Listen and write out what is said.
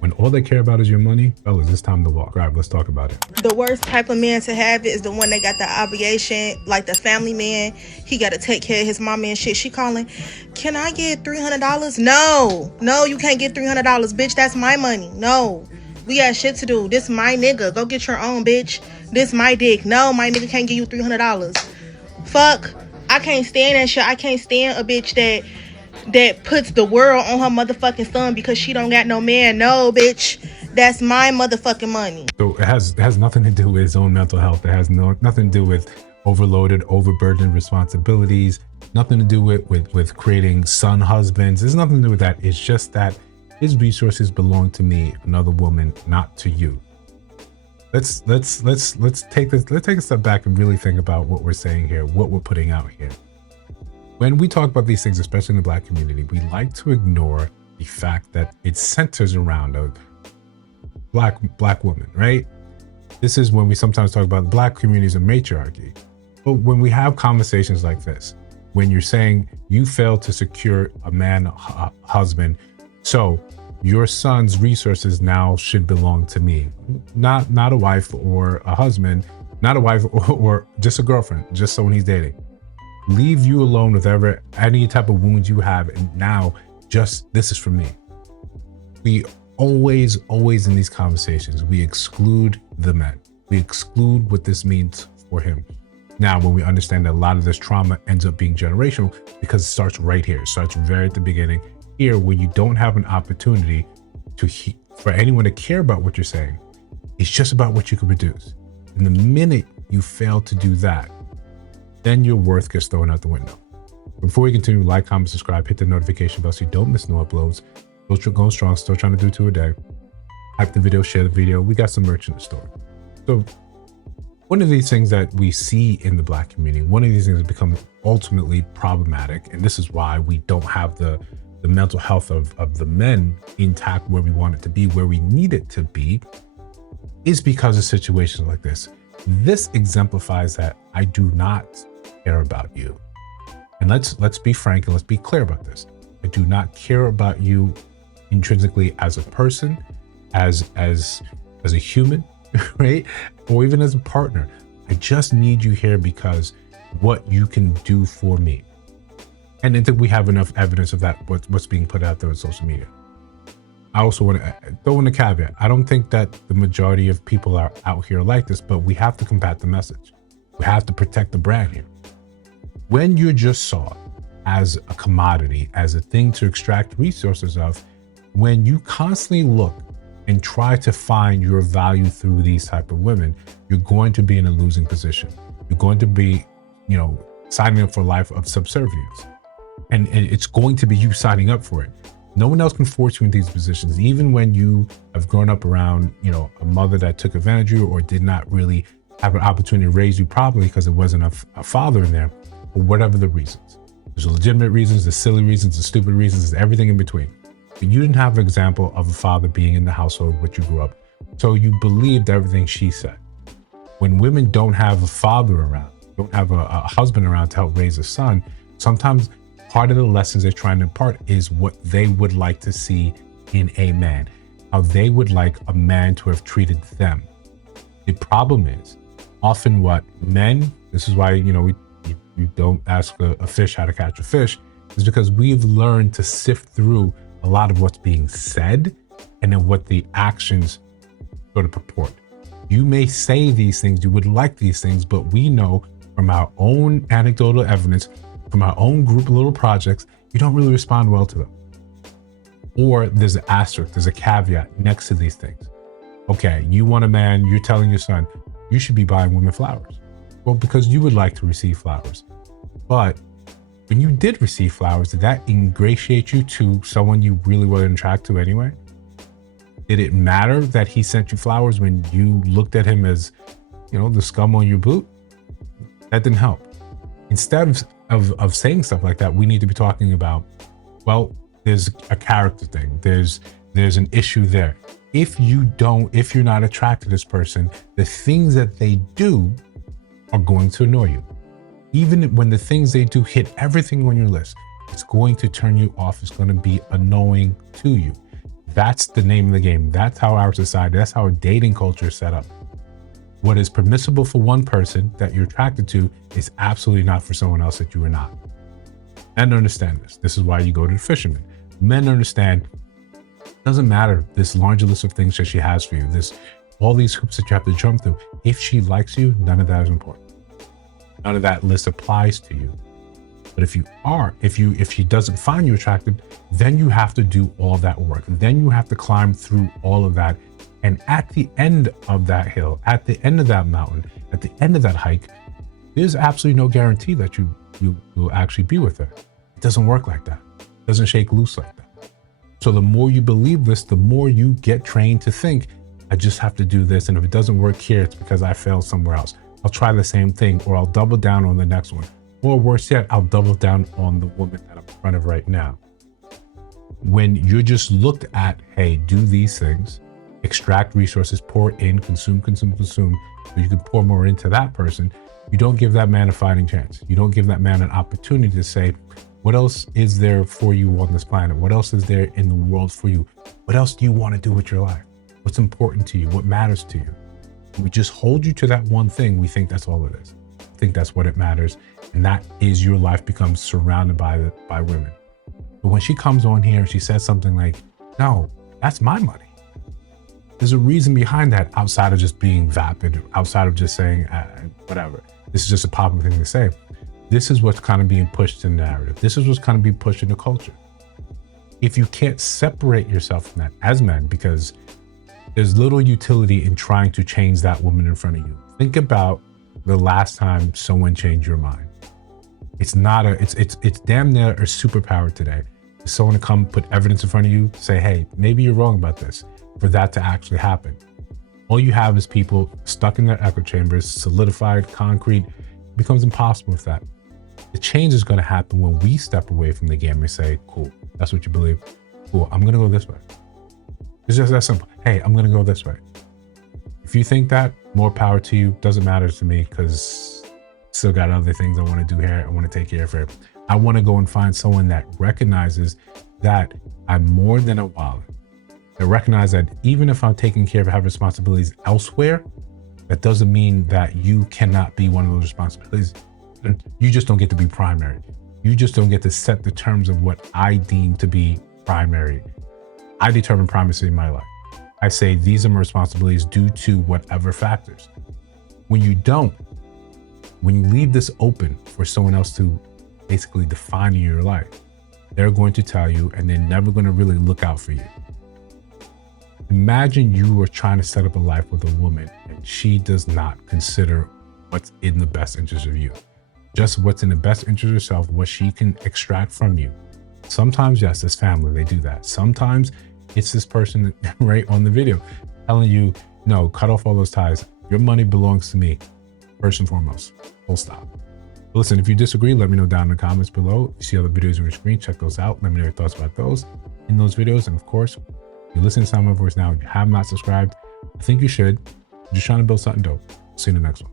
When all they care about is your money, fellas, it's time to walk. All right, let's talk about it. The worst type of man to have is the one that got the obligation, like the family man. He got to take care of his mama and shit. She calling, can I get $300? No, you can't get $300, bitch. That's my money. No, we got shit to do. This my nigga. Go get your own, bitch. This my dick. No, my nigga can't give you $300. Fuck. I can't stand that shit. I can't stand a bitch that puts the world on her motherfucking son because she don't got no man. No, bitch. That's my motherfucking money. So it has nothing to do with his own mental health. It has nothing to do with overloaded, overburdened responsibilities. Nothing to do with creating son husbands. There's nothing to do with that. It's just that his resources belong to me, another woman, not to you. Let's take a step back and really think about what we're saying here, what we're putting out here. When we talk about these things, especially in the Black community, we like to ignore the fact that it centers around a black woman, right? This is when we sometimes talk about the Black community as a matriarchy. But when we have conversations like this, when you're saying you failed to secure a man, a husband, so your son's resources now should belong to me, not a wife or a husband, not a wife or just a girlfriend, just someone he's dating. Leave you alone with any type of wounds you have, and now just this is for me. We always in these conversations, we exclude the men. We exclude what this means for him. Now, when we understand that a lot of this trauma ends up being generational because it starts right here. It starts very at the beginning here, where you don't have an opportunity for anyone to care about what you're saying. It's just about what you can produce. And the minute you fail to do that, then your worth gets thrown out the window. Before we continue, like, comment, subscribe, hit the notification bell so you don't miss no uploads. Still going strong, still trying to do 2 a day. Hype the video, share the video. We got some merch in the store. So one of these things that we see in the Black community, one of these things that become ultimately problematic, and this is why we don't have the mental health of the men intact where we want it to be, where we need it to be, is because of situations like this. This exemplifies that I do not care about you. And let's be frank and let's be clear about this. I do not care about you intrinsically as a person, as a human, right? Or even as a partner. I just need you here because what you can do for me. And I think we have enough evidence of that, what's being put out there on social media. I also want to throw in a caveat. I don't think that the majority of people are out here like this, but we have to combat the message. We have to protect the brand here. When you're just saw as a commodity, as a thing to extract resources of, when you constantly look and try to find your value through these type of women, you're going to be in a losing position. You're going to be, signing up for a life of subservience. And it's going to be you signing up for it. No one else can force you into these positions, even when you have grown up around, a mother that took advantage of you or did not really have an opportunity to raise you properly because there wasn't a father in there, or whatever the reasons. There's legitimate reasons, there's silly reasons, there's stupid reasons, there's everything in between. But you didn't have an example of a father being in the household which you grew up. So you believed everything she said. When women don't have a father around, don't have a husband around to help raise a son, sometimes part of the lessons they're trying to impart is what they would like to see in a man, how they would like a man to have treated them. The problem is often what men, this is why, you don't ask a fish how to catch a fish, is because we've learned to sift through a lot of what's being said and then what the actions sort of purport. You may say these things, you would like these things, but we know from our own anecdotal evidence, from our own group little projects, you don't really respond well to them. Or there's an asterisk, there's a caveat next to these things. Okay, you want a man, you're telling your son, you should be buying women flowers. Well, because you would like to receive flowers. But when you did receive flowers, did that ingratiate you to someone you really wasn't attracted to anyway? Did it matter that he sent you flowers when you looked at him as, the scum on your boot? That didn't help. Instead of saying stuff like that, we need to be talking about, well, there's a character thing. There's an issue there. If you're not attracted to this person, the things that they do are going to annoy you. Even when the things they do hit everything on your list, it's going to turn you off. It's going to be annoying to you. That's the name of the game. That's how our society, that's how our dating culture is set up. What is permissible for one person that you're attracted to is absolutely not for someone else that you are not. Men understand this. This is why you go to the fisherman. Men understand it doesn't matter this larger list of things that she has for you, all these hoops that you have to jump through. If she likes you, none of that is important. None of that list applies to you. But if she doesn't find you attractive, then you have to do all that work. Then you have to climb through all of that. And at the end of that hill, at the end of that mountain, at the end of that hike, there's absolutely no guarantee that you will actually be with her. It doesn't work like that. It doesn't shake loose like that. So the more you believe this, the more you get trained to think, I just have to do this. And if it doesn't work here, it's because I failed somewhere else. I'll try the same thing, or I'll double down on the next one. Or worse yet, I'll double down on the woman that I'm in front of right now. When you're just looked at, hey, do these things, extract resources, pour in, consume, so you can pour more into that person, you don't give that man a fighting chance. You don't give that man an opportunity to say, what else is there for you on this planet? What else is there in the world for you? What else do you want to do with your life? What's important to you? What matters to you? We just hold you to that one thing. We think that's all it is. I think that's what it matters. And that is your life becomes surrounded by women. But when she comes on here and she says something like, no, that's my money. There's a reason behind that outside of just being vapid, outside of just saying whatever. This is just a popular thing to say. This is what's kind of being pushed in the narrative. This is what's kind of being pushed in the culture. If you can't separate yourself from that as men, because there's little utility in trying to change that woman in front of you. Think about the last time someone changed your mind. It's damn near a superpower today. For someone to come put evidence in front of you, say, hey, maybe you're wrong about this, for that to actually happen. All you have is people stuck in their echo chambers, solidified, concrete. It becomes impossible with that. The change is going to happen when we step away from the game and say, cool, that's what you believe. Cool, I'm going to go this way. It's just that simple. Hey, I'm going to go this way. If you think that, more power to you. Doesn't matter to me, because still got other things I want to do here. I want to take care of her. I want to go and find someone that recognizes that I'm more than a wallet. That recognize that even if I'm taking care of have responsibilities elsewhere, that doesn't mean that you cannot be one of those responsibilities. You just don't get to be primary. You just don't get to set the terms of what I deem to be primary. I determine primacy in my life. I say these are my responsibilities due to whatever factors. When you don't, when you leave this open for someone else to basically define your life, they're going to tell you, and they're never going to really look out for you. Imagine you are trying to set up a life with a woman and she does not consider what's in the best interest of you. Just what's in the best interest of herself, what she can extract from you. Sometimes, yes, it's family, they do that. Sometimes it's this person right on the video telling you, no, cut off all those ties. Your money belongs to me, first and foremost. Full stop. Listen, if you disagree, let me know down in the comments below. You see other videos on your screen, check those out. Let me know your thoughts about those in those videos. And of course, if you're listening to Sound My Voice now, if you have not subscribed, I think you should. I'm just trying to build something dope. See you in the next one.